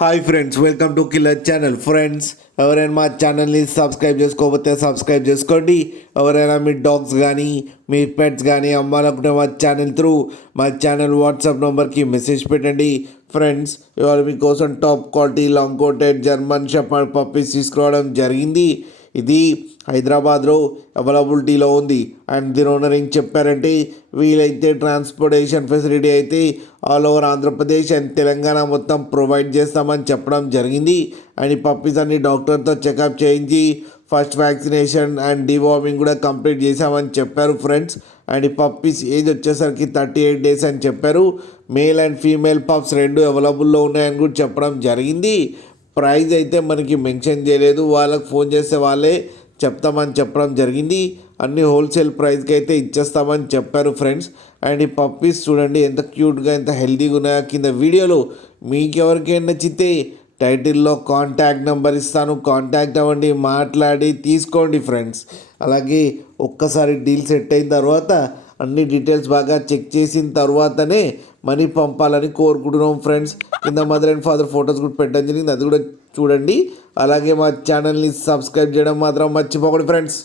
Hi friends, welcome to killer channel. Friends, ఎవరైనా మా ఛానల్ని సబ్స్క్రైబ్ చేసుకోకపోతే సబ్స్క్రైబ్ చేసుకోండి. ఎవరైనా మీ డాగ్స్ కానీ మీ పెట్స్ కానీ అమ్మాలనుకుంటే మా ఛానల్ త్రూ మా ఛానల్ వాట్సాప్ నెంబర్కి మెసేజ్ పెట్టండి. ఫ్రెండ్స్, ఇవాళ మీకోసం top quality long coated German shepherd puppies తీసుకురావడం జరిగింది. ఇది హైదరాబాద్లో అవైలబిలిటీలో ఉంది. అండ్ దీని ఓనర్ ఏం చెప్పారంటే, వీలైతే ట్రాన్స్పోర్టేషన్ ఫెసిలిటీ అయితే all over Andhra Pradesh and Telangana మొత్తం ప్రొవైడ్ చేస్తామని చెప్పడం జరిగింది. అండ్ ఈ పప్పీస్ అన్ని డాక్టర్తో చెకప్ చేయించి ఫస్ట్ వ్యాక్సినేషన్ అండ్ డివార్మింగ్ కూడా కంప్లీట్ చేశామని చెప్పారు ఫ్రెండ్స్. అండ్ ఈ పప్పీస్ ఏజ్ వచ్చేసరికి 38 days అని చెప్పారు. మేల్ అండ్ ఫీమేల్ పప్స్ రెండు అవైలబుల్లో ఉన్నాయని కూడా చెప్పడం జరిగింది. ప్రైస్ అయితే మనకి మెన్షన్ చేయలేదు, వాళ్ళకి ఫోన్ చేస్తే వాళ్ళే చెప్తామని చెప్పడం జరిగింది. అన్ని హోల్సేల్ ప్రైస్కి అయితే ఇచ్చేస్తామని చెప్పారు ఫ్రెండ్స్. అండ్ ఈ పప్పీస్ చూడండి ఎంత క్యూట్గా ఎంత హెల్తీగా ఉన్నాయో. కింద వీడియోలో మీకు ఎవరికైనా నచ్చితే టైటిల్లో కాంటాక్ట్ నెంబర్ ఇస్తాను, కాంటాక్ట్ అవ్వండి, మాట్లాడి తీసుకోండి ఫ్రెండ్స్. అలాగే ఒక్కసారి డీల్ సెట్ అయిన తర్వాత అన్ని డీటెయిల్స్ బాగా చెక్ చేసిన తర్వాతనే మనీ పంపాలని కోరుకుంటున్నాం ఫ్రెండ్స్. కింద మదర్ అండ్ ఫాదర్ ఫొటోస్ కూడా పెట్టడం జరిగింది, అది కూడా చూడండి. అలాగే మా ఛానల్ని సబ్స్క్రైబ్ చేయడం మాత్రం మర్చిపోకండి ఫ్రెండ్స్.